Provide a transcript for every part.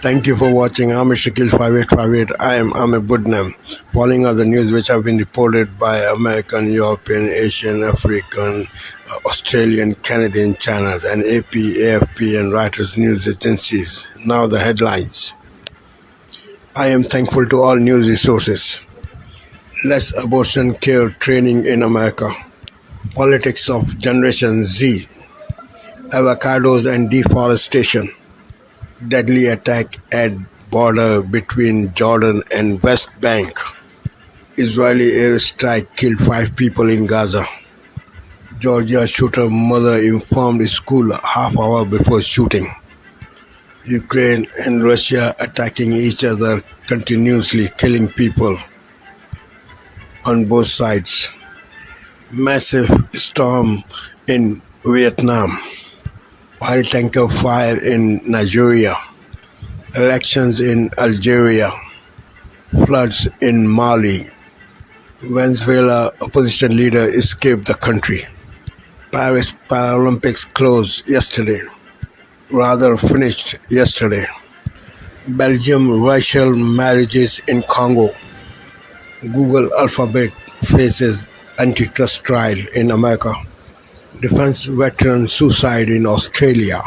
Thank you for watching. I'm Shakil 5858. I am Ahmed Budnam. Following other news which have been reported by American, European, Asian, African, Australian, Canadian channels and AP, AFP and Reuters news agencies. Now the headlines. I am thankful to all news resources. Less abortion care training in America. Politics of Generation Z. Avocados and deforestation. Deadly attack at border between Jordan and West Bank. Israeli airstrike killed 5 people in Gaza. Georgia shooter mother informed school half hour before shooting. Ukraine and Russia attacking each other continuously, killing people on both sides. Massive storm in Vietnam. Oil tanker fire in Nigeria, elections in Algeria, floods in Mali, Venezuela opposition leader escaped the country. Paris Paralympics closed yesterday, rather finished yesterday. Belgium racial marriages in Congo. Google Alphabet faces antitrust trial in America. Defense veteran suicide in Australia.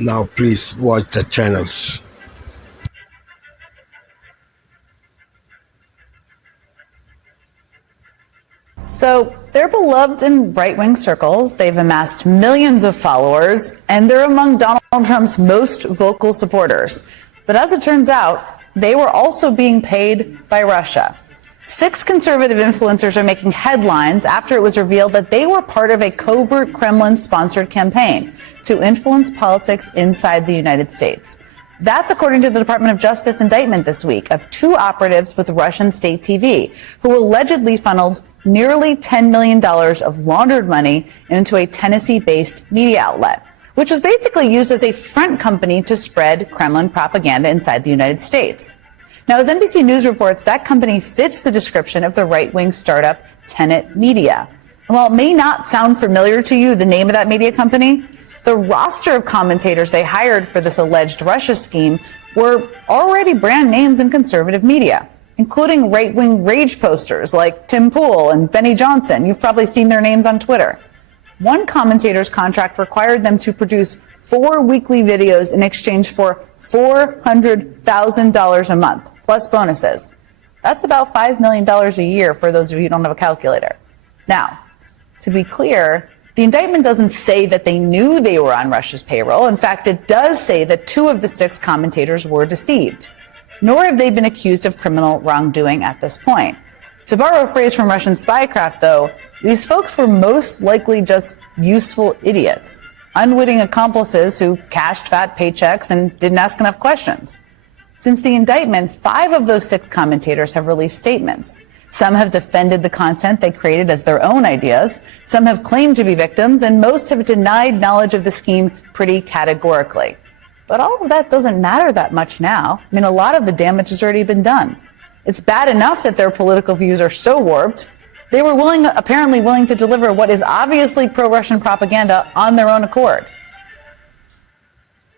Now please watch the channels. So they're beloved in right-wing circles. They've amassed millions of followers, and they're among Donald Trump's most vocal supporters. But as it turns out, they were also being paid by Russia. 6 conservative influencers are making headlines after it was revealed that they were part of a covert Kremlin-sponsored campaign to influence politics inside the United States. That's according to the Department of Justice indictment this week of 2 operatives with Russian state TV who allegedly funneled nearly $10 million of laundered money into a Tennessee-based media outlet, which was basically used as a front company to spread Kremlin propaganda inside the United States. Now, as NBC News reports, that company fits the description of the right-wing startup Tenet Media. And while it may not sound familiar to you, the name of that media company, the roster of commentators they hired for this alleged Russia scheme were already brand names in conservative media, including right-wing rage posters like Tim Pool and Benny Johnson. You've probably seen their names on Twitter. One commentator's contract required them to produce 4 weekly videos in exchange for $400,000 a month, plus bonuses. That's about $5 million a year for those of you who don't have a calculator. Now, to be clear, the indictment doesn't say that they knew they were on Russia's payroll. In fact, it does say that 2 of the 6 commentators were deceived. Nor have they been accused of criminal wrongdoing at this point. To borrow a phrase from Russian spycraft, though, these folks were most likely just useful idiots, unwitting accomplices who cashed fat paychecks and didn't ask enough questions. Since the indictment, 5 of those 6 commentators have released statements. Some have defended the content they created as their own ideas, some have claimed to be victims, and most have denied knowledge of the scheme pretty categorically. But all of that doesn't matter that much now. I mean, a lot of the damage has already been done. It's bad enough that their political views are so warped. They were apparently willing to deliver what is obviously pro-Russian propaganda on their own accord.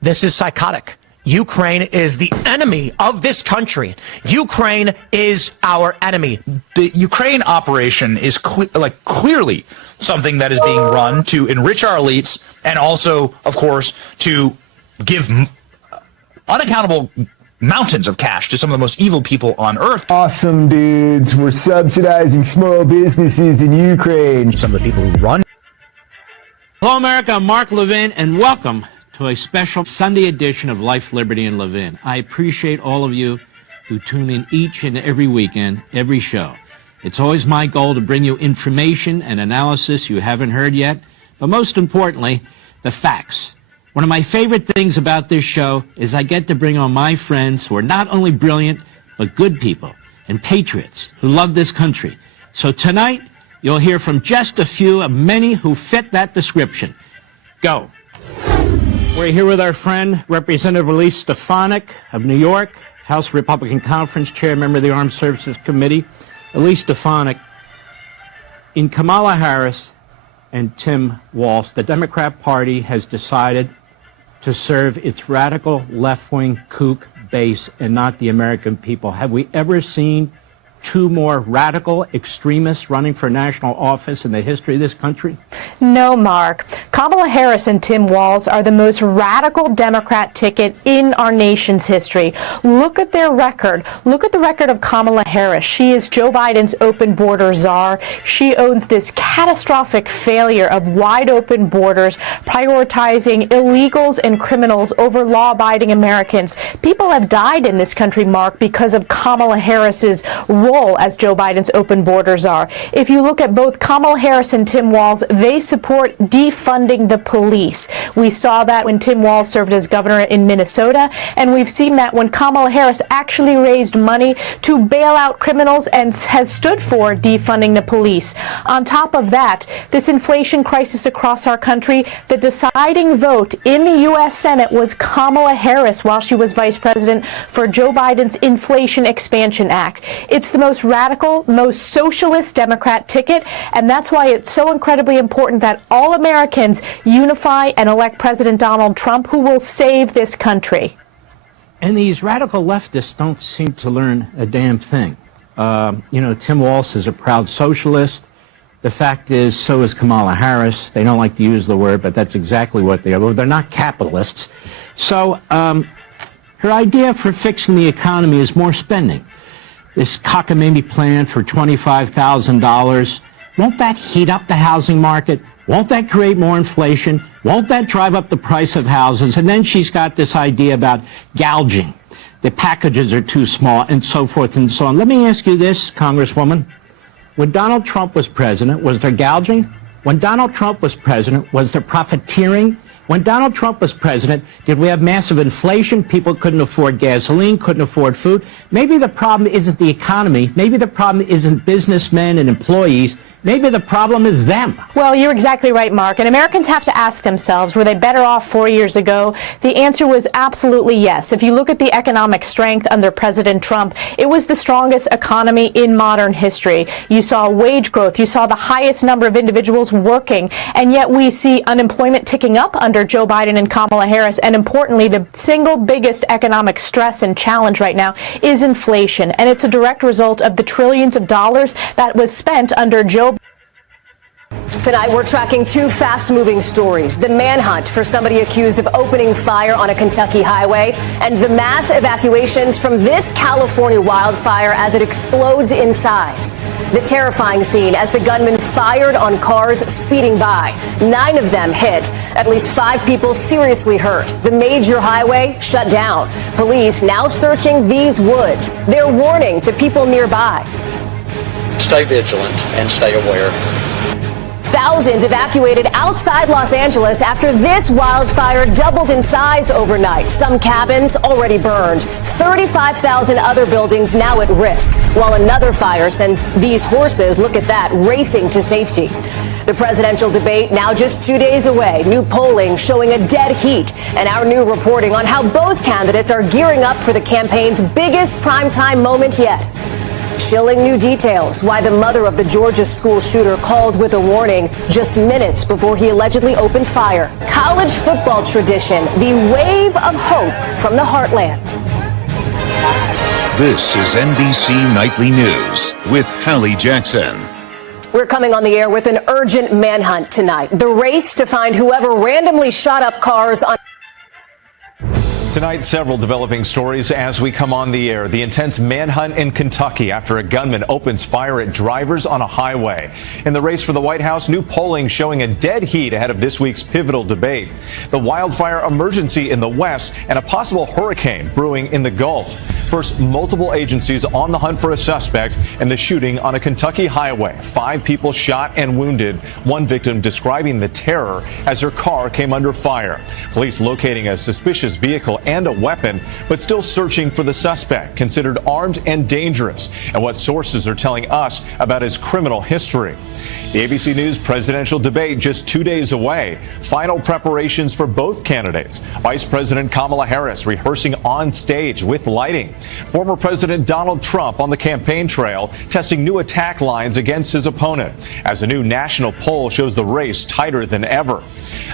This is psychotic. Ukraine is the enemy of this country. Ukraine is our enemy. The Ukraine operation is clearly something that is being run to enrich our elites and also, of course, to give unaccountable mountains of cash to some of the most evil people on earth. Awesome, dudes. We're subsidizing small businesses in Ukraine. Some of the people who run. Hello, America. I'm Mark Levin, and welcome to a special Sunday edition of Life, Liberty, and Levin. I appreciate all of you who tune in each and every weekend, every show. It's always my goal to bring you information and analysis you haven't heard yet, but most importantly, the facts. One of my favorite things about this show is I get to bring on my friends who are not only brilliant, but good people and patriots who love this country. So tonight, you'll hear from just a few of many who fit that description. Go. We're here with our friend, Representative Elise Stefanik of New York, House Republican Conference Chair, member of the Armed Services Committee. Elise Stefanik, in Kamala Harris and Tim Walz, the Democrat Party has decided to serve its radical left-wing kook base and not the American people. Have we ever seen two more radical extremists running for national office in the history of this country? No, Mark. Kamala Harris and Tim Walz are the most radical Democrat ticket in our nation's history. Look at their record. Look at the record of Kamala Harris. She is Joe Biden's open border czar. She owns this catastrophic failure of wide open borders, prioritizing illegals and criminals over law-abiding Americans. People have died in this country, Mark, because of Kamala Harris's role as Joe Biden's open borders are. If you look at both Kamala Harris and Tim Walz, they support defunding the police. We saw that when Tim Walz served as governor in Minnesota, and we've seen that when Kamala Harris actually raised money to bail out criminals and has stood for defunding the police. On top of that, this inflation crisis across our country, the deciding vote in the U.S. Senate was Kamala Harris while she was vice president for Joe Biden's Inflation Expansion Act. It's the most radical, most socialist Democrat ticket, and that's why it's so incredibly important that all Americans unify and elect President Donald Trump, who will save this country. And these radical leftists don't seem to learn a damn thing. Tim Walz is a proud socialist. The fact is, so is Kamala Harris. They don't like to use the word, but that's exactly what they are. Well, they're not capitalists. So her idea for fixing the economy is more spending. This cockamamie plan for $25,000, won't that heat up the housing market? Won't that create more inflation? Won't that drive up the price of houses? And then she's got this idea about gouging. The packages are too small, and so forth and so on. Let me ask you this, Congresswoman. When Donald Trump was president, was there gouging? When Donald Trump was president, was there profiteering? When Donald Trump was president, did we have massive inflation? People couldn't afford gasoline, couldn't afford food. Maybe the problem isn't the economy. Maybe the problem isn't businessmen and employees. Maybe the problem is them. Well, you're exactly right, Mark. And Americans have to ask themselves, were they better off 4 years ago? The answer was absolutely yes. If you look at the economic strength under President Trump, it was the strongest economy in modern history. You saw wage growth. You saw the highest number of individuals working. And yet we see unemployment ticking up under Joe Biden and Kamala Harris. And importantly, the single biggest economic stress and challenge right now is inflation. And it's a direct result of the trillions of dollars that was spent under Joe. Tonight, we're tracking two fast-moving stories. The manhunt for somebody accused of opening fire on a Kentucky highway, and the mass evacuations from this California wildfire as it explodes in size. The terrifying scene as the gunman fired on cars speeding by. 9 of them hit. At least 5 people seriously hurt. The major highway shut down. Police now searching these woods. They're warning to people nearby. Stay vigilant and stay aware. Thousands evacuated outside Los Angeles after this wildfire doubled in size overnight. Some cabins already burned. 35,000 other buildings now at risk, while another fire sends these horses, look at that, racing to safety. The presidential debate now just 2 days away. New polling showing a dead heat, and our new reporting on how both candidates are gearing up for the campaign's biggest primetime moment yet. Chilling new details why the mother of the Georgia school shooter called with a warning just minutes before he allegedly opened fire. College football tradition, the wave of hope from the heartland. This is NBC Nightly News with Hallie Jackson. We're coming on the air with an urgent manhunt tonight. The race to find whoever randomly shot up cars on. Tonight, several developing stories as we come on the air. The intense manhunt in Kentucky after a gunman opens fire at drivers on a highway. In the race for the White House, new polling showing a dead heat ahead of this week's pivotal debate. The wildfire emergency in the West and a possible hurricane brewing in the Gulf. First, multiple agencies on the hunt for a suspect in the shooting on a Kentucky highway. 5 people shot and wounded. One victim describing the terror as her car came under fire. Police locating a suspicious vehicle and a weapon, but still searching for the suspect, considered armed and dangerous, and what sources are telling us about his criminal history. The ABC News presidential debate just 2 days away. Final preparations for both candidates. Vice President Kamala Harris rehearsing on stage with lighting. Former President Donald Trump on the campaign trail testing new attack lines against his opponent as a new national poll shows the race tighter than ever.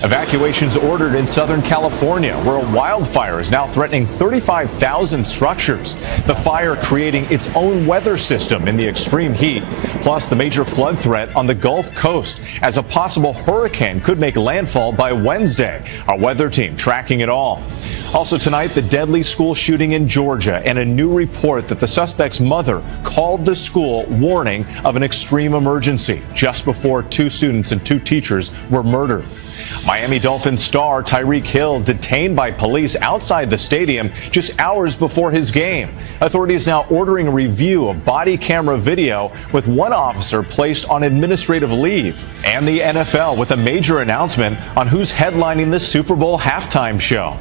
Evacuations ordered in Southern California, where a wildfire is now threatening 35,000 structures. The fire creating its own weather system in the extreme heat, plus the major flood threat on the Gulf Coast as a possible hurricane could make landfall by Wednesday. Our weather team tracking it all. Also tonight, the deadly school shooting in Georgia and a new report that the suspect's mother called the school warning of an extreme emergency just before 2 students and 2 teachers were murdered. Miami Dolphins star Tyreek Hill detained by police outside the stadium just hours before his game. Authorities now ordering a review of body camera video with one officer placed on administrative leave. And the NFL with a major announcement on who's headlining the Super Bowl halftime show.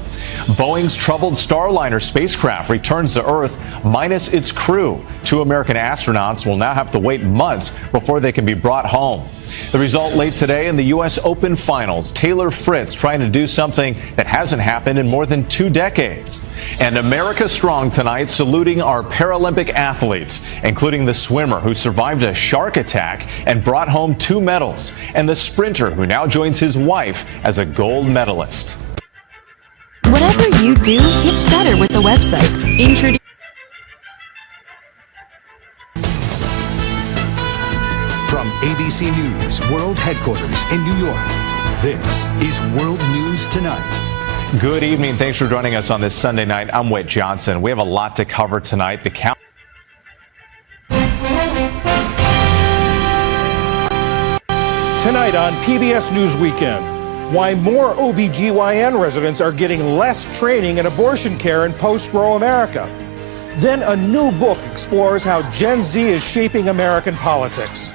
Boeing's troubled Starliner spacecraft returns to Earth minus its crew. 2 American astronauts will now have to wait months before they can be brought home. The result late today in the U.S. Open Finals. Taylor Fritz trying to do something that hasn't happened in more than 2 decades. And America Strong tonight saluting our Paralympic athletes, including the swimmer who survived a shark attack and brought home 2 medals, and the sprinter who now joins his wife as a gold medalist. Whatever you do, it's better with the website. From ABC News World Headquarters in New York, this is World News Tonight. Good evening. Thanks for joining us on this Sunday night. I'm Whit Johnson. We have a lot to cover tonight. Tonight on PBS News Weekend, why more OBGYN residents are getting less training in abortion care in post-Roe America. Then a new book explores how Gen Z is shaping American politics.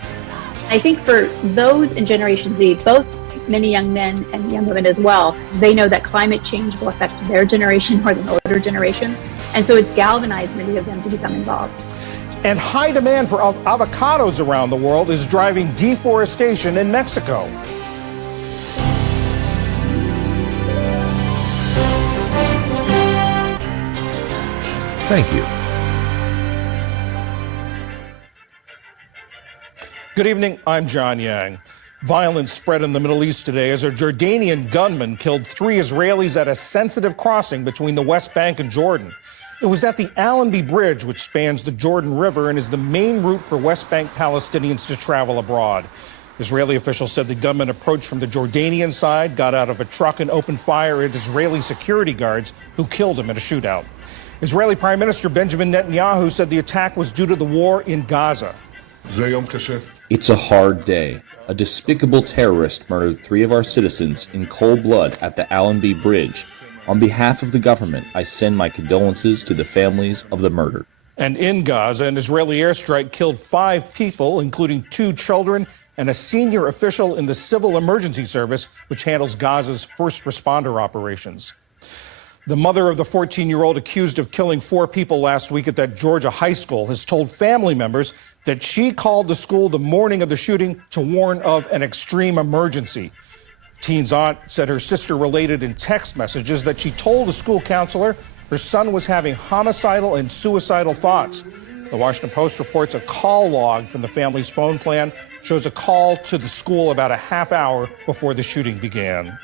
I think for those in Generation Z, both many young men and young women as well, they know that climate change will affect their generation more than older generations. And so it's galvanized many of them to become involved. And high demand for avocados around the world is driving deforestation in Mexico. Thank you. Good evening, I'm John Yang. Violence spread in the Middle East today as a Jordanian gunman killed 3 Israelis at a sensitive crossing between the West Bank and Jordan. It was at the Allenby Bridge, which spans the Jordan River and is the main route for West Bank Palestinians to travel abroad. Israeli officials said the gunman approached from the Jordanian side, got out of a truck and opened fire at Israeli security guards who killed him in a shootout. Israeli Prime Minister Benjamin Netanyahu said the attack was due to the war in Gaza. It's a hard day. A despicable terrorist murdered 3 of our citizens in cold blood at the Allenby Bridge. On behalf of the government, I send my condolences to the families of the murdered. And in Gaza, an Israeli airstrike killed 5 people, including 2 children and a senior official in the Civil Emergency Service, which handles Gaza's first responder operations. The mother of the 14-year-old accused of killing 4 people last week at that Georgia high school has told family members that she called the school the morning of the shooting to warn of an extreme emergency. Teen's aunt said her sister related in text messages that she told the school counselor her son was having homicidal and suicidal thoughts. The Washington Post reports a call log from the family's phone plan shows a call to the school about a half hour before the shooting began.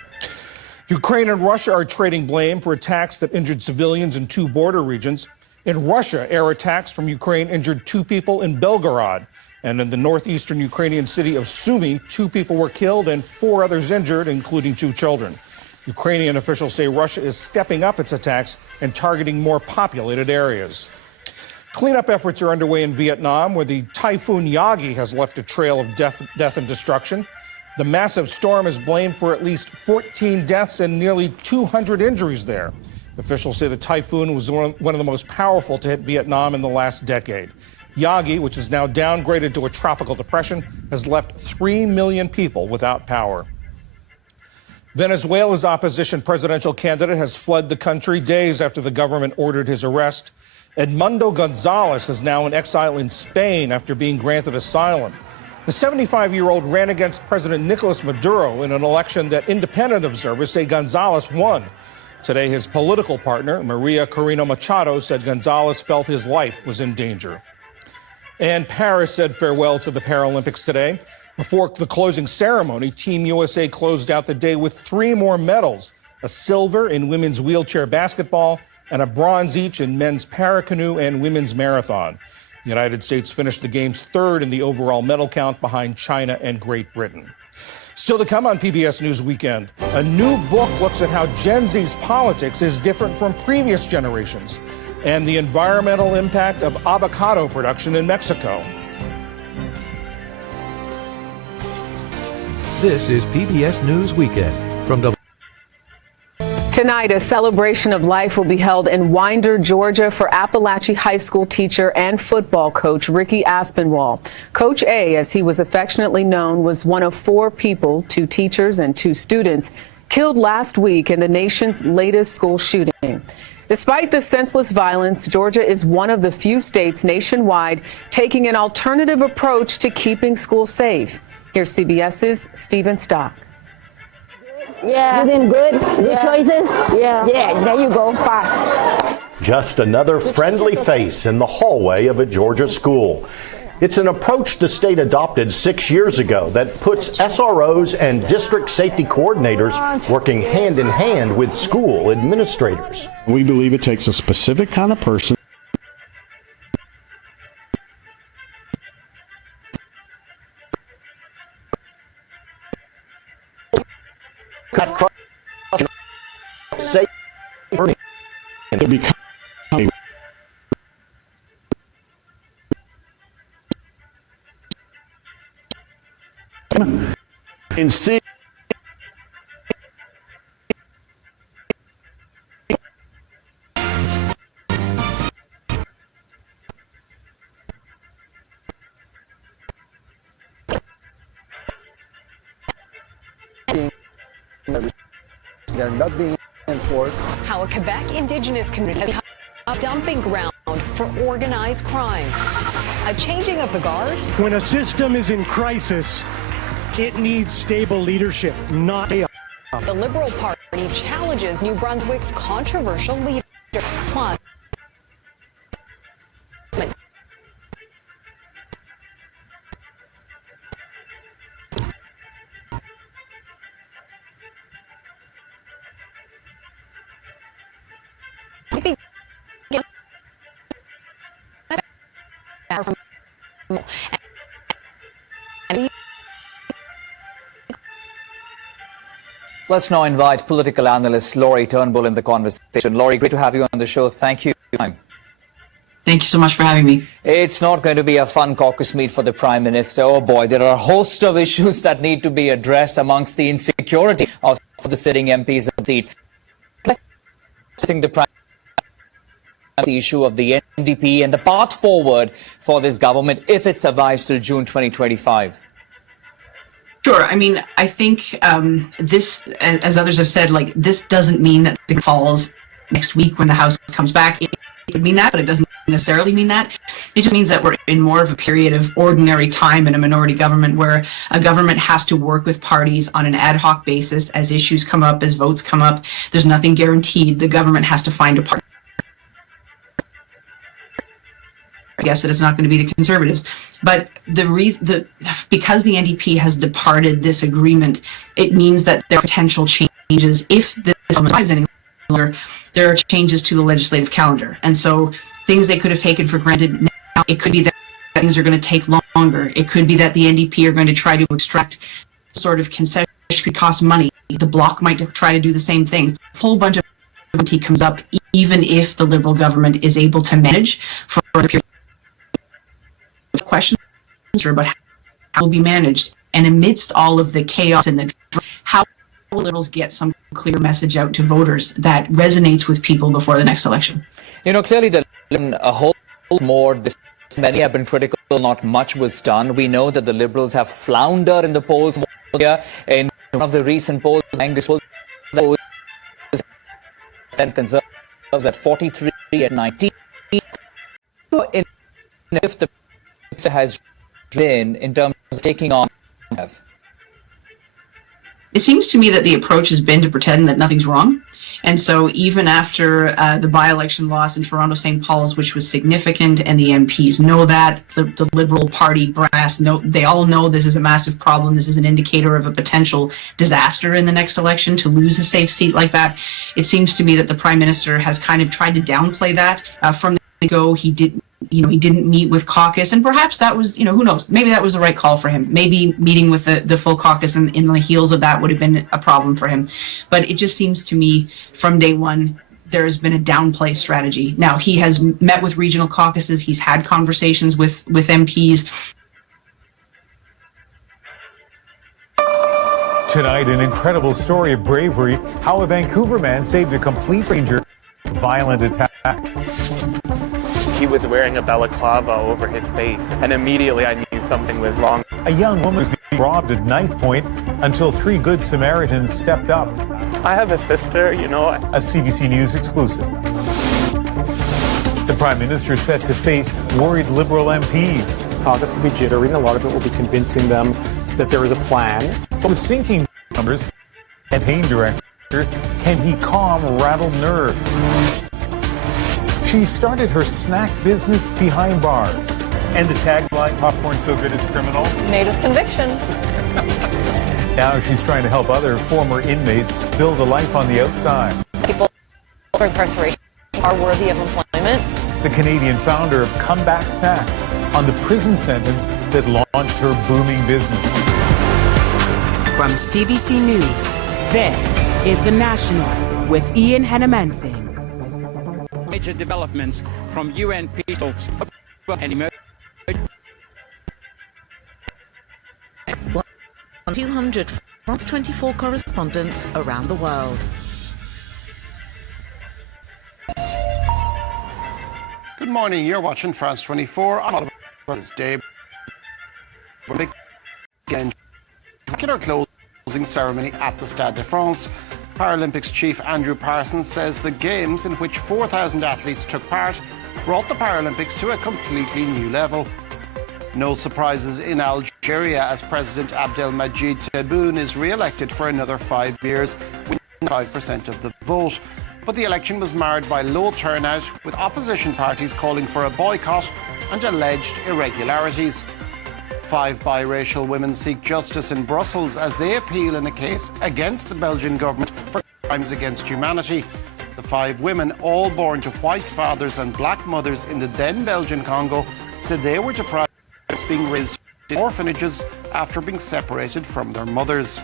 Ukraine and Russia are trading blame for attacks that injured civilians in 2 border regions. In Russia, air attacks from Ukraine injured 2 people in Belgorod. And in the northeastern Ukrainian city of Sumy, 2 people were killed and 4 others injured, including 2 children. Ukrainian officials say Russia is stepping up its attacks and targeting more populated areas. Cleanup efforts are underway in Vietnam, where the Typhoon Yagi has left a trail of death and destruction. The massive storm is blamed for at least 14 deaths and nearly 200 injuries there. Officials say the typhoon was one of the most powerful to hit Vietnam in the last decade. Yagi, which is now downgraded to a tropical depression, has left 3 million people without power. Venezuela's opposition presidential candidate has fled the country days after the government ordered his arrest. Edmundo Gonzalez is now in exile in Spain after being granted asylum. The 75-year-old ran against President Nicolas Maduro in an election that independent observers say Gonzalez won. Today, his political partner, Maria Corina Machado, said Gonzalez felt his life was in danger. And Paris said farewell to the Paralympics today. Before the closing ceremony, Team USA closed out the day with 3 more medals, a silver in women's wheelchair basketball and a bronze each in men's paracanoe and women's marathon. The United States finished the games 3rd in the overall medal count behind China and Great Britain. Still to come on PBS News Weekend, a new book looks at how Gen Z's politics is different from previous generations and the environmental impact of avocado production in Mexico. This is PBS News Weekend from Tonight, a celebration of life will be held in Winder, Georgia for Appalachia High School teacher and football coach Ricky Aspinwall. Coach A, as he was affectionately known, was one of 4 people, 2 teachers and 2 students, killed last week in the nation's latest school shooting. Despite the senseless violence, Georgia is one of the few states nationwide taking an alternative approach to keeping schools safe. Here's CBS's Stephen Stock. Yeah. You did good? Good choices? Yeah. Yeah, there you go. 5. Just another friendly face in the hallway of a Georgia school. It's an approach the state adopted 6 years ago that puts SROs and district safety coordinators working hand in hand with school administrators. We believe it takes a specific kind of person. Safe to become in see they're not being enforced. How a Quebec Indigenous community has become a dumping ground for organized crime. A changing of the guard. When a system is in crisis, it needs stable leadership, not chaos. The Liberal Party challenges New Brunswick's controversial leader. Plus, Let's now invite political analyst Laurie Turnbull in the conversation. Laurie, great to have you on the show. Thank you. Thank you so much for having me. It's not going to be a fun caucus meet for the Prime Minister. Oh boy, there are a host of issues that need to be addressed amongst the insecurity of the sitting MPs and seats. I think the Prime the issue of the NDP and the path forward for this government if it survives till June 2025. Sure. I mean, I think this, as others have said, like this doesn't mean that it falls next week when the House comes back. It would mean that, but it doesn't necessarily mean that. It just means that we're in more of a period of ordinary time in a minority government where a government has to work with parties on an ad hoc basis as issues come up, as votes come up. There's nothing guaranteed. The government has to find a partner. I guess that it's not going to be the Conservatives, but the reason because the NDP has departed this agreement, it means that there are potential changes. If this survives any longer, there are changes to the legislative calendar, and so things they could have taken for granted now, it could be that things are going to take longer. It could be that the NDP are going to try to extract sort of concession, which could cost money. The Bloc might try to do the same thing. A whole bunch of uncertainty comes up, even if the Liberal government is able to manage for a period. Questions about how it will be managed, and amidst all of the chaos and the how will Liberals get some clear message out to voters that resonates with people before the next election? You know, clearly a whole more. Many have been critical. Not much was done. We know that the Liberals have floundered in the polls more in One of the recent polls, Angus polls, then Conservatives at 43 at 19. If the minister has been in terms of taking on. It seems to me that the approach has been to pretend that nothing's wrong. And so even after the by-election loss in Toronto St. Paul's, which was significant, and the MPs know that, the Liberal Party brass, they all know this is a massive problem. This is an indicator of a potential disaster in the next election to lose a safe seat like that. It seems to me that the Prime Minister has kind of tried to downplay that. From the go, he didn't meet with caucus, and perhaps that was, who knows, maybe that was the right call for him. Maybe meeting with the full caucus in the heels of that would have been a problem for him. But it just seems to me from day one, there's been a downplay strategy. Now, he has met with regional caucuses, he's had conversations with MPs. Tonight, an incredible story of bravery, how a Vancouver man saved a complete stranger from a violent attack. He was wearing a balaclava over his face, and immediately I knew something was wrong. A young woman was being robbed at knife point until 3 good Samaritans stepped up. I have a sister, A CBC News exclusive. The Prime Minister set to face worried Liberal MPs. Caucus will be jittery, and a lot of it will be convincing them that there is a plan. But with sinking numbers, campaign director, can he calm rattled nerves? She started her snack business behind bars. And the tagline, popcorn so good it's criminal. Made with conviction. Now she's trying to help other former inmates build a life on the outside. People for incarceration are worthy of employment. The Canadian founder of Comeback Snacks on the prison sentence that launched her booming business. From CBC News, this is The National with Ian Hannamansing. Major developments from UN peace talks and emergency. 200 France 24 correspondents around the world. Good morning, you're watching France 24. I'm Oliver this day. Again, regular closing ceremony at the Stade de France. Paralympics chief Andrew Parsons says the games, in which 4,000 athletes took part, brought the Paralympics to a completely new level. No surprises in Algeria, as President Abdelmadjid Tebboune is re-elected for another 5 years, with 5% of the vote. But the election was marred by low turnout, with opposition parties calling for a boycott and alleged irregularities. 5 biracial women seek justice in Brussels as they appeal in a case against the Belgian government for crimes against humanity. The 5 women, all born to white fathers and black mothers in the then Belgian Congo, said they were deprived of being raised in orphanages after being separated from their mothers.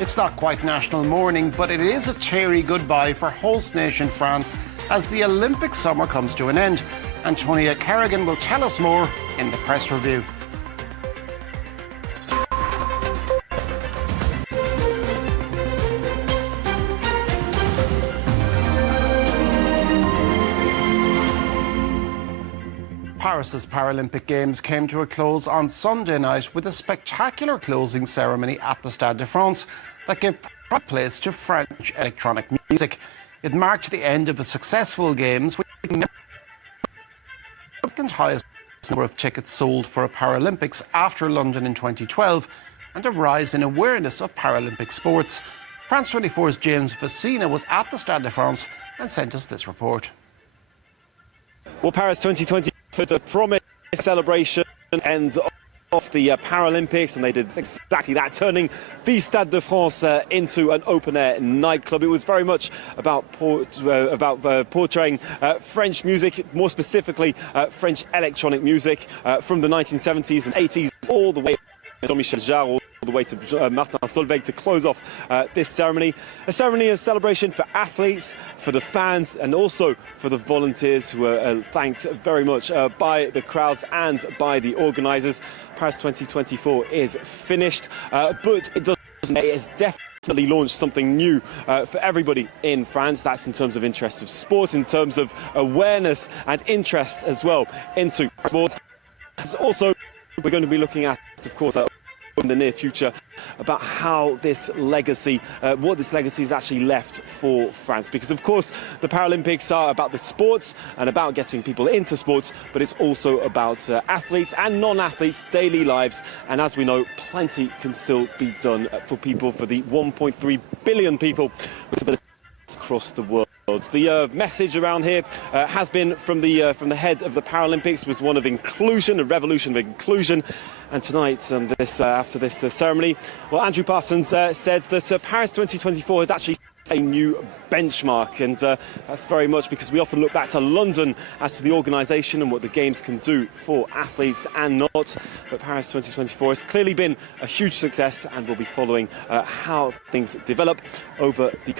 It's not quite national mourning, but it is a teary goodbye for host nation France as the Olympic summer comes to an end. Antonia Kerrigan will tell us more in the press review. Paris's Paralympic Games came to a close on Sunday night with a spectacular closing ceremony at the Stade de France that gave place to French electronic music. It marked the end of a successful Games, which the second highest number of tickets sold for a Paralympics after London in 2012, and a rise in awareness of Paralympic sports. France 24's James Vecina was at the Stade de France and sent us this report. Well, Paris 2020 was a promised celebration and of the Paralympics, and they did exactly that, turning the Stade de France into an open-air nightclub. It was very much about portraying French music, more specifically French electronic music from the 1970s and 80s all the way to Michel Jarre, all the way to Martin Solveig to close off this ceremony. A ceremony of celebration for athletes, for the fans, and also for the volunteers who were thanked very much by the crowds and by the organisers. Paris 2024 is finished, but it has definitely launched something new for everybody in France. That's in terms of interest of sport, in terms of awareness and interest as well into sports. Also, we're going to be looking at, of course, in the near future about how this legacy, what this legacy has actually left for France. Because, of course, the Paralympics are about the sports and about getting people into sports, but it's also about athletes and non-athletes' daily lives. And as we know, plenty can still be done for people, for the 1.3 billion people with disabilities across the world. The message around here has been from the head of the Paralympics was one of inclusion, a revolution of inclusion. And tonight, after this ceremony, well, Andrew Parsons said that Paris 2024 has actually set a new benchmark, and that's very much because we often look back to London as to the organisation and what the Games can do for athletes and not. But Paris 2024 has clearly been a huge success, and we'll be following how things develop over the.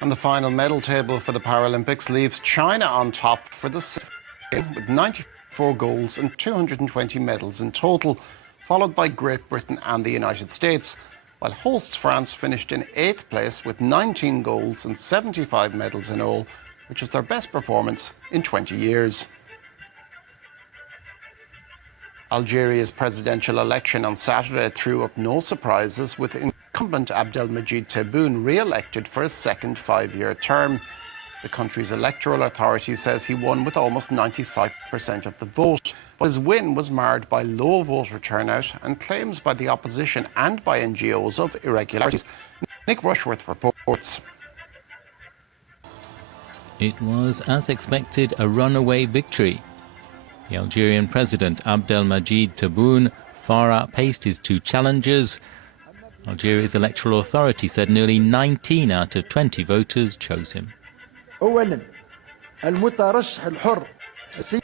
And the final medal table for the Paralympics leaves China on top for the sixth game with 94 golds and 220 medals in total, followed by Great Britain and the United States, while hosts France finished in 8th place with 19 golds and 75 medals in all, which is their best performance in 20 years. Algeria's presidential election on Saturday threw up no surprises, with incumbent Abdelmajid Tebboune re-elected for a second 5-year term. The country's electoral authority says he won with almost 95% of the vote, but his win was marred by low voter turnout and claims by the opposition and by NGOs of irregularities. Nick Rushworth reports. It was, as expected, a runaway victory. The Algerian president, Abdelmajid Tebboune, far outpaced his two challengers. Algeria's electoral authority said nearly 19 out of 20 voters chose him. أولاً المترشح الحر السيد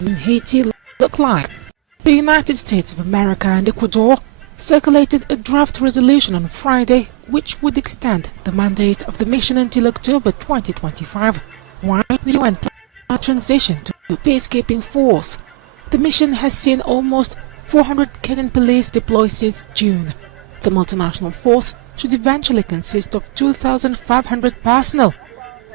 in Haiti look like. The United States of America and Ecuador circulated a draft resolution on Friday which would extend the mandate of the mission until October 2025, while the UN plans transition to a peacekeeping force. The mission has seen almost 400 Kenyan police deployed since June. The multinational force should eventually consist of 2,500 personnel.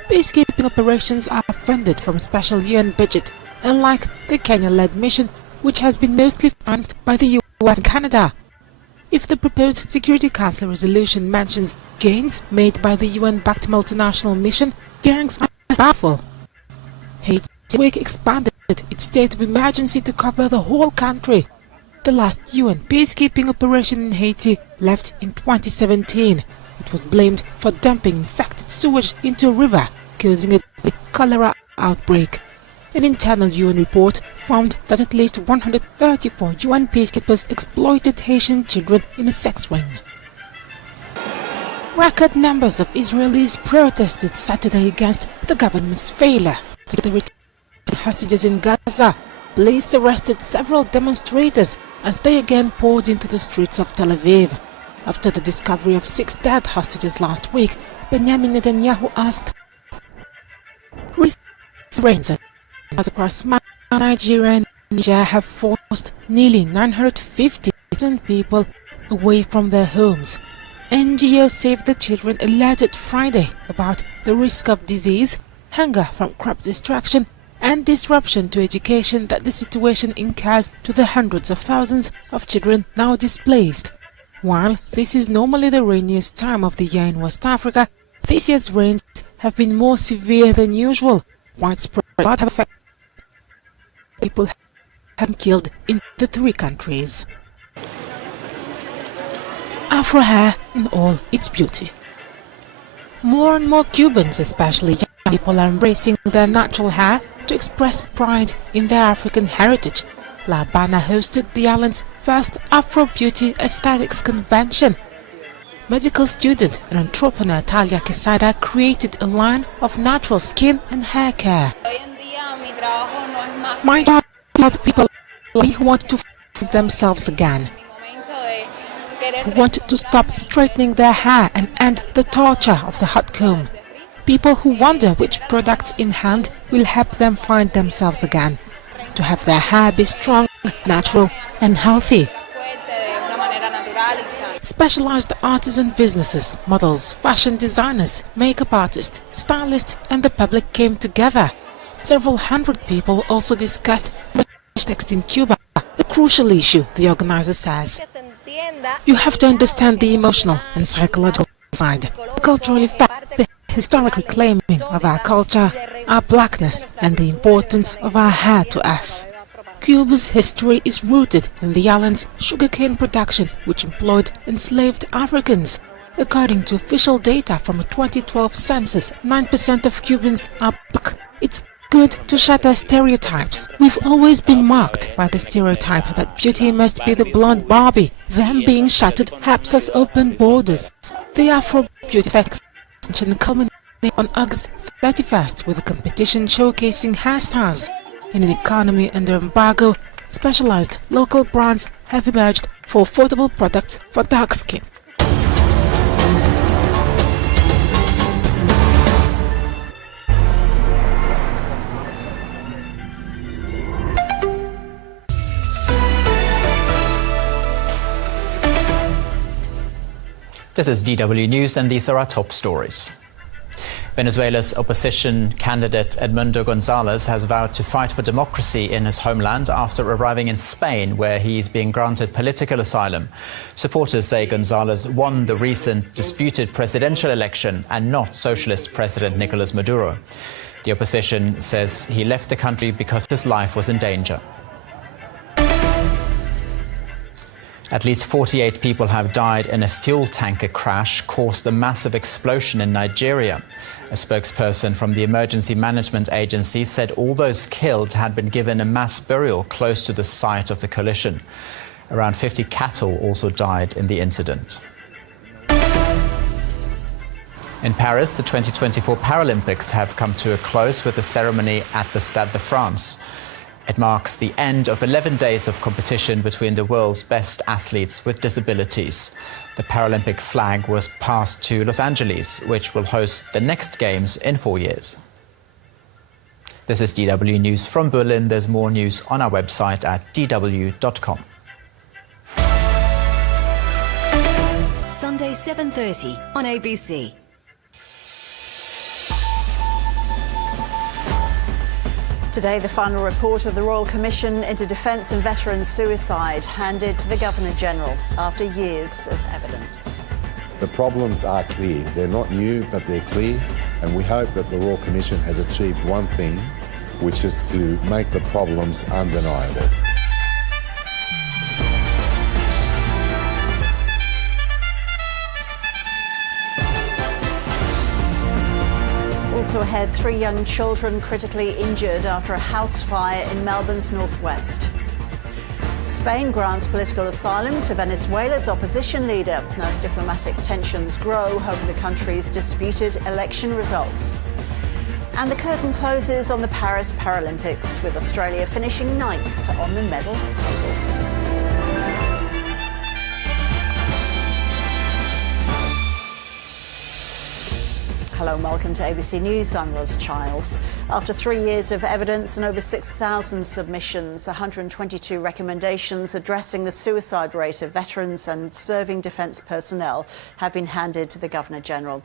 Peacekeeping operations are funded from a special UN budget, unlike the Kenya-led mission, which has been mostly financed by the US and Canada. If the proposed Security Council resolution mentions gains made by the UN-backed multinational mission, gangs are powerful. Haiti this week expanded its state of emergency to cover the whole country. The last UN peacekeeping operation in Haiti left in 2017. It was blamed for dumping infected sewage into a river, causing a cholera outbreak. An internal UN report found that at least 134 UN peacekeepers exploited Haitian children in a sex ring. Record numbers of Israelis protested Saturday against the government's failure to get the return of hostages in Gaza. Police arrested several demonstrators as they again poured into the streets of Tel Aviv. After the discovery of 6 dead hostages last week, Benjamin Netanyahu asked, "Rains across Nigeria and Niger have forced nearly 950,000 people away from their homes." NGO Save the Children alerted Friday about the risk of disease, hunger from crop destruction, and disruption to education that the situation incurs to the hundreds of thousands of children now displaced. While this is normally the rainiest time of the year in West Africa, this year's rains have been more severe than usual. Widespread flood have affected people have been killed in the 3 countries. Afro hair in all its beauty. More and more Cubans, especially young people, are embracing their natural hair to express pride in their African heritage. La Habana hosted the island's first Afro Beauty Aesthetics Convention. Medical student and entrepreneur Talia Quesada created a line of natural skin and hair care. My job is people who want to find themselves again, who want to stop straightening their hair and end the torture of the hot comb. People who wonder which products in hand will help them find themselves again, to have their hair be strong, natural and healthy. Specialized artisan businesses, models, fashion designers, makeup artists, stylists and the public came together. Several hundred people also discussed text in Cuba, a crucial issue, the organizer says. You have to understand the emotional and psychological side, the cultural effect, the historic reclaiming of our culture, our blackness and the importance of our hair to us. Cuba's history is rooted in the island's sugarcane production, which employed enslaved Africans. According to official data from a 2012 census, 9% of Cubans are black. It's good to shatter stereotypes. We've always been marked by the stereotype that beauty must be the blonde Barbie. Them being shattered helps us open borders. The Afro Beauty Extension culminated on August 31st with a competition showcasing hairstyles. In an economy under embargo, specialized local brands have emerged for affordable products for dark skin. This is DW News, and these are our top stories. Venezuela's opposition candidate Edmundo Gonzalez has vowed to fight for democracy in his homeland after arriving in Spain, where he is being granted political asylum. Supporters say Gonzalez won the recent disputed presidential election and not socialist President Nicolas Maduro. The opposition says he left the country because his life was in danger. At least 48 people have died in a fuel tanker crash caused a massive explosion in Nigeria. A spokesperson from the Emergency Management Agency said all those killed had been given a mass burial close to the site of the collision. Around 50 cattle also died in the incident. In Paris, the 2024 Paralympics have come to a close with a ceremony at the Stade de France. It marks the end of 11 days of competition between the world's best athletes with disabilities. The Paralympic flag was passed to Los Angeles, which will host the next Games in 4 years. This is DW News from Berlin. There's more news on our website at dw.com. Sunday 7:30 on ABC. Today, the final report of the Royal Commission into Defence and Veterans Suicide handed to the Governor-General after years of evidence. The problems are clear. They're not new, but they're clear, and we hope that the Royal Commission has achieved one thing, which is to make the problems undeniable. Also ahead, 3 young children critically injured after a house fire in Melbourne's northwest. Spain grants political asylum to Venezuela's opposition leader as diplomatic tensions grow over the country's disputed election results. And the curtain closes on the Paris Paralympics, with Australia finishing 9th on the medal table. Hello and welcome to ABC News. I'm Ros Childs. After 3 years of evidence and over 6,000 submissions, 122 recommendations addressing the suicide rate of veterans and serving defence personnel have been handed to the Governor-General.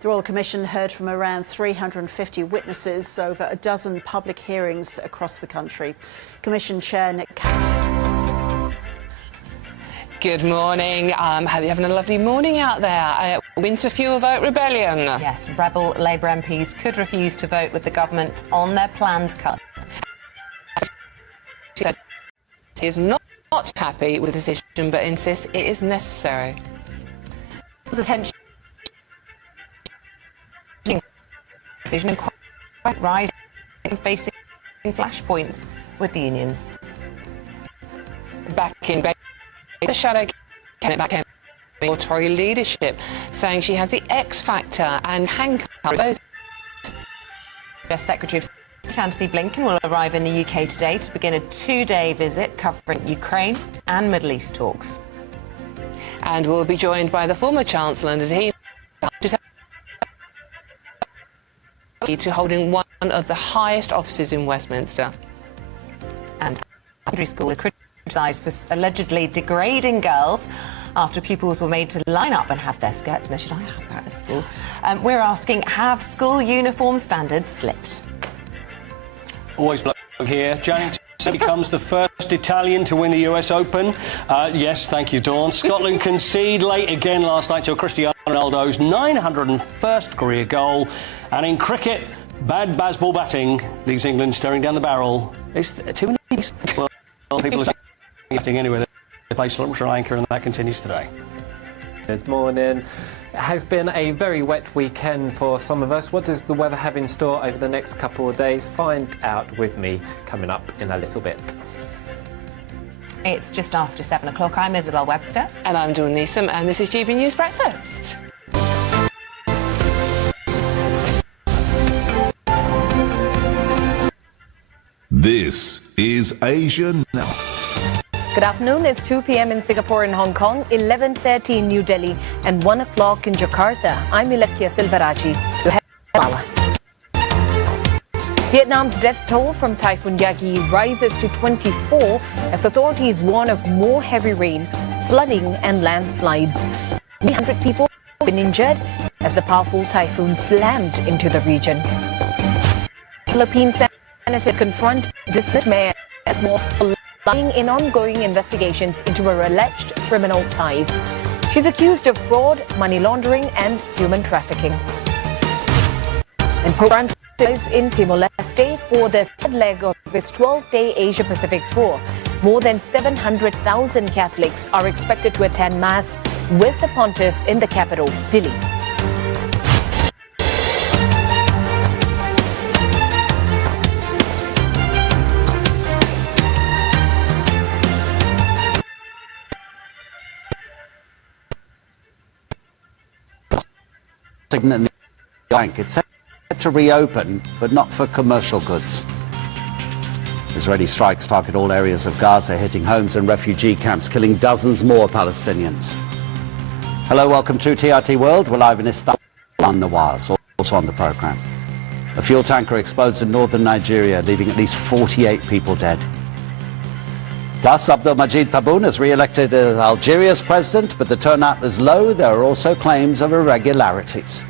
The Royal Commission heard from around 350 witnesses over a dozen public hearings across the country. Commission Chair Nick Good morning. Hope you're having a lovely morning out there. Winter fuel vote rebellion. Yes, rebel Labour MPs could refuse to vote with the government on their planned cuts. She said he is not happy with the decision, but insists it is necessary. Attention decision and quite rising, facing flashpoints with the unions. Back in bed. The shadow candidate back in Tory leadership, saying she has the X factor and handcuffs. Secretary of State Antony Blinken will arrive in the UK today to begin a 2-day visit covering Ukraine and Middle East talks. And we'll be joined by the former Chancellor and he to holding one of the highest offices in Westminster. And secondary school is criticised for allegedly degrading girls after pupils were made to line up and have their skirts measured. I have that at school. We're asking, have school uniform standards slipped? Always bloke here. James becomes the first Italian to win the US Open. Yes, thank you, Dawn. Scotland concede late again last night to Cristiano Ronaldo's 901st career goal. And in cricket, bad baseball batting leaves England staring down the barrel. It's too many. Well, people are batting anyway. They play Sri Lanka, and that continues today. Good morning. It has been a very wet weekend for some of us. What does the weather have in store over the next couple of days? Find out with me coming up in a little bit. It's just after 7 o'clock. I'm Isabel Webster. And I'm Dawn Neeson, and this is GB News Breakfast. This is Asia Now. Good afternoon. It's 2 p.m. in Singapore and Hong Kong, 11:30 in New Delhi, and 1 o'clock in Jakarta. I'm Ilakia Silveraji. Vietnam's death toll from Typhoon Yagi rises to 24 as authorities warn of more heavy rain, flooding and landslides. 300 people have been injured as the powerful typhoon slammed into the region. Philippine senators confront district mayor as more lying in ongoing investigations into her alleged criminal ties. She's accused of fraud, money laundering and human trafficking. And Pope Francis arrives in Timor-Leste for the third leg of his 12-day Asia-Pacific tour. More than 700,000 Catholics are expected to attend Mass with the pontiff in the capital, Dili. It's set to reopen, but not for commercial goods. Israeli strikes target all areas of Gaza, hitting homes and refugee camps, killing dozens more Palestinians. Hello, welcome to TRT World. We're live in Istanbul. Nawaz, also on the programme. A fuel tanker explodes in northern Nigeria, leaving at least 48 people dead. Plus, Abdelmajid Tebboune is re-elected as Algeria's president, but the turnout is low. There are also claims of irregularities.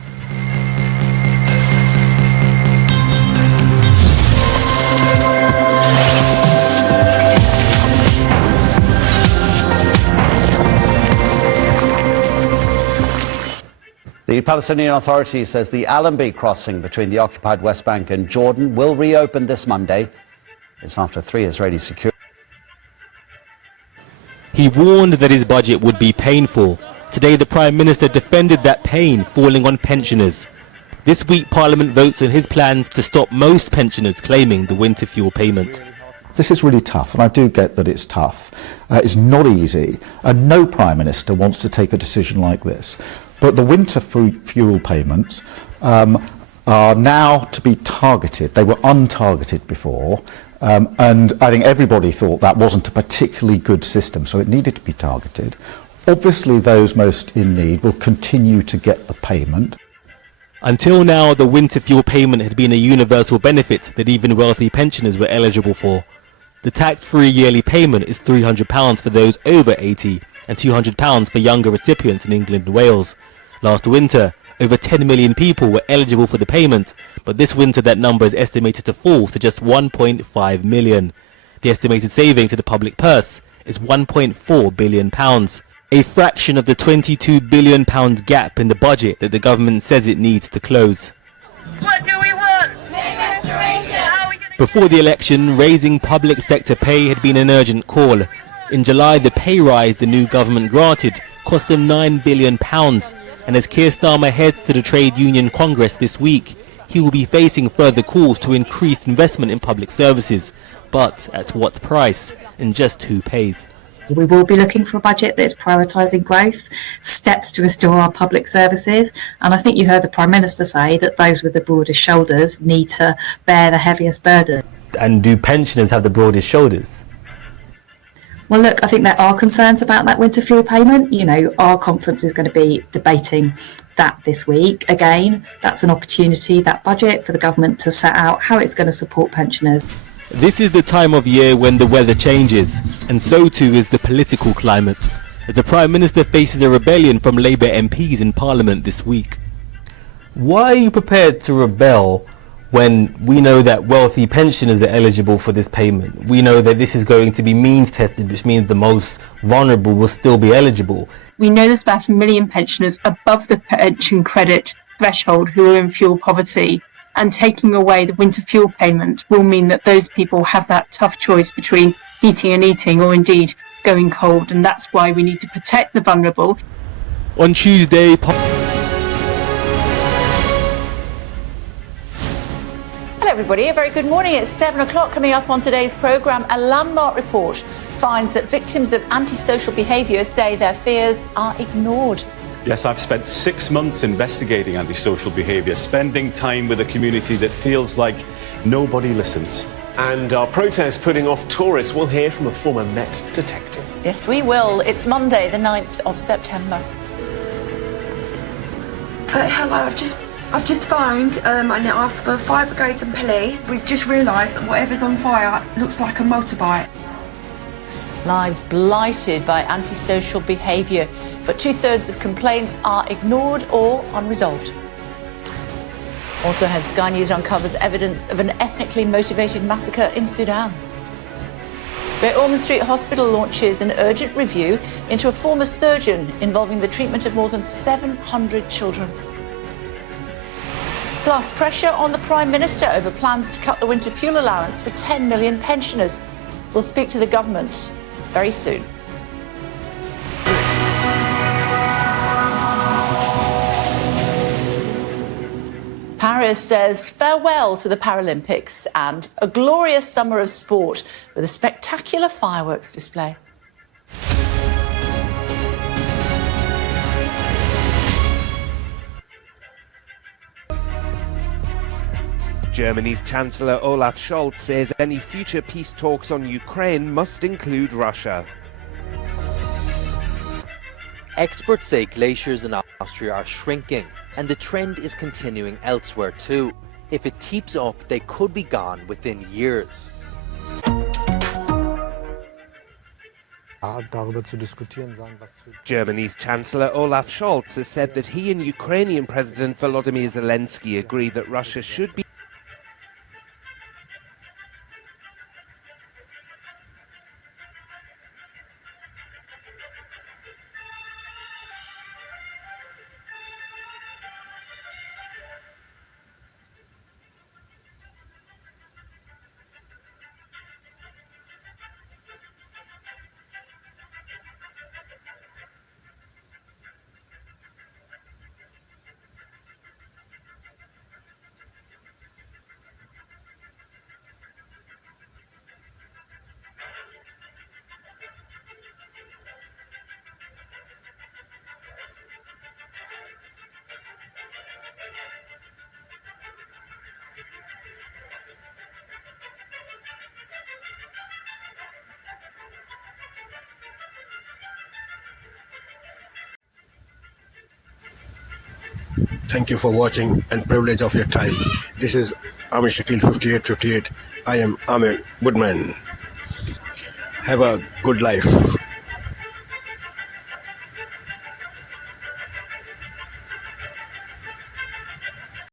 The Palestinian Authority says the Allenby crossing between the occupied West Bank and Jordan will reopen this Monday. It's after 3 Israeli security. He warned that his budget would be painful. Today the Prime Minister defended that pain falling on pensioners. This week Parliament votes on his plans to stop most pensioners claiming the winter fuel payment. This is really tough, and I do get that it's tough. It's not easy, and no Prime Minister wants to take a decision like this. But the winter fuel payments are now to be targeted. They were untargeted before, and I think everybody thought that wasn't a particularly good system, so it needed to be targeted. Obviously, those most in need will continue to get the payment. Until now, the winter fuel payment had been a universal benefit that even wealthy pensioners were eligible for. The tax-free yearly payment is £300 for those over 80 and £200 for younger recipients in England and Wales. Last winter, over 10 million people were eligible for the payment, but this winter that number is estimated to fall to just 1.5 million. The estimated saving to the public purse is £1.4 billion, a fraction of the £22 billion gap in the budget that the government says it needs to close. What do we want? Restoration. Before the election, raising public sector pay had been an urgent call. In July, the pay rise the new government granted cost them £9 billion. And as Keir Starmer heads to the Trade Union Congress this week, he will be facing further calls to increase investment in public services. But at what price? And just who pays? We will be looking for a budget that is prioritising growth, steps to restore our public services, and I think you heard the Prime Minister say that those with the broadest shoulders need to bear the heaviest burden. And do pensioners have the broadest shoulders? Well, look, I think there are concerns about that winter fuel payment. You know, our conference is going to be debating that this week. Again, that's an opportunity, that budget, for the government to set out how it's going to support pensioners. This is the time of year when the weather changes, and so too is the political climate. as the Prime Minister faces a rebellion from Labour MPs in Parliament this week. Why are you prepared to rebel when we know that wealthy pensioners are eligible for this payment? We know that this is going to be means tested, which means the most vulnerable will still be eligible. We know there's about 1 million pensioners above the pension credit threshold who are in fuel poverty, and taking away the winter fuel payment will mean that those people have that tough choice between heating and eating, or indeed going cold, and that's why we need to protect the vulnerable. On Tuesday, Hello everybody, a very good morning. It's 7 o'clock. Coming up on today's programme, a landmark report finds that victims of antisocial behaviour say their fears are ignored. Yes, I've spent 6 months investigating antisocial behaviour, spending time with a community that feels like nobody listens. And our protest putting off tourists. We'll hear from a former Met detective. Yes, we will. It's Monday, the 9th of September. Hello, I've just phoned and it asked for fire brigades and police. We've just realised that whatever's on fire looks like a motorbike. Lives blighted by antisocial behaviour, but 2/3 of complaints are ignored or unresolved. Also ahead, Sky News uncovers evidence of an ethnically motivated massacre in Sudan. Great Ormond Street Hospital launches an urgent review into a former surgeon involving the treatment of more than 700 children. Plus, pressure on the Prime Minister over plans to cut the winter fuel allowance for 10 million pensioners. We'll speak to the government very soon. Paris says farewell to the Paralympics and a glorious summer of sport with a spectacular fireworks display. Germany's Chancellor Olaf Scholz says any future peace talks on Ukraine must include Russia. Experts say glaciers in Austria are shrinking, and the trend is continuing elsewhere too. If it keeps up, they could be gone within years. Germany's Chancellor Olaf Scholz has said that he and Ukrainian President Volodymyr Zelensky agree that Russia should be Thank you for watching and privilege of your time. This is Amir Shakil 5858. I am Amir Goodman. Have a good life.